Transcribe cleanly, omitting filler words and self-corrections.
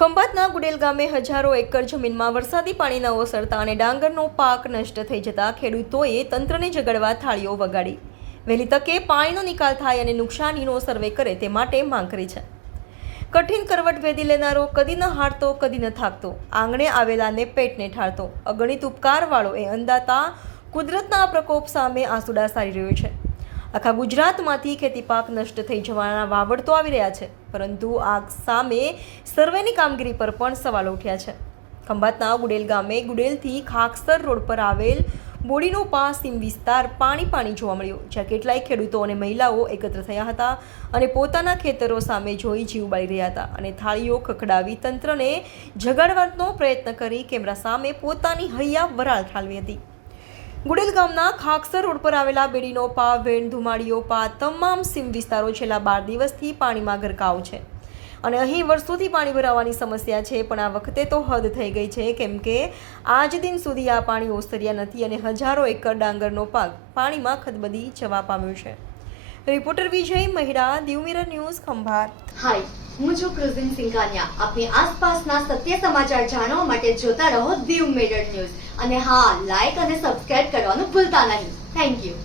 ખંભાતના ગુડેલ ગામે હજારો એકર જમીનમાં વરસાદી પાણી ન ઓસરતા અને ડાંગરનો પાક નષ્ટ થઈ જતા ખેડૂતોએ તંત્રને જગાડવા થાળીઓ વગાડી વહેલી તકે પાણીનો નિકાલ થાય અને નુકસાનીનો સર્વે કરે તે માટે માંગ કરી છે. કઠિન કરવટ ભેદી લેનારો કદી ન હારતો કદી ન થાકતો, આંગણે આવેલાને પેટને ઠારતો, અગણિત ઉપકારવાળો એ અંદાતા કુદરતના પ્રકોપ સામે આંસુડા સારી રહ્યો છે. આખા ગુજરાતમાંથી ખેતી પાક નષ્ટ થઈ જવાના વાવડ તો આવી રહ્યા છે, પરંતુ આગ સામે સર્વેની કામગીરી પર પણ સવાલો ઉઠ્યા છે. ખંભાતના ગુડેલ ગામે ગુડેલથી ખાકસર રોડ પર આવેલ બોડીનો પાસ સીમ વિસ્તાર પાણી જોવા મળ્યો, જ્યાં કેટલાય ખેડૂતો અને મહિલાઓ એકત્ર થયા હતા અને પોતાના ખેતરો સામે જોઈ જીવ બાળી રહ્યા હતા અને થાળીઓ ખખડાવી તંત્રને જગાડવાનો પ્રયત્ન કરી કેમેરા સામે પોતાની હૈયા વરાળ ઠાલવી હતી. ગુડેલ ગામના ખાકસર રોડ પર આવેલા બેડીનો પા, વેણ, ધુમાડીઓ પા તમામ સીમ વિસ્તારો છેલ્લા 12 દિવસથી પાણીમાં ગરકાવ છે અને અહીં વર્ષોથી પાણી ભરાવાની સમસ્યા છે. પણ આ વખતે તો હદ થઈ ગઈ છે, કેમ કે આજ દિન સુધી આ પાણી ઓસર્યા નથી અને હજારો એકર ડાંગરનો પાક પાણીમાં ખદબદી જવા પામ્યો છે. રિપોર્ટર વિજય મહિડા, દીવ મિરર ન્યૂઝ, ખંભાત. હાય, હું છું ક્રુઝિન સિંઘાનિયા. આપની આસપાસના સત્ય સમાચાર જાણવા માટે જોતા રહો દીવ મિરર ન્યૂઝ અને હા, લાઈક અને સબસ્ક્રાઇબ કરવાનું ભૂલતા નહીં. Thank you.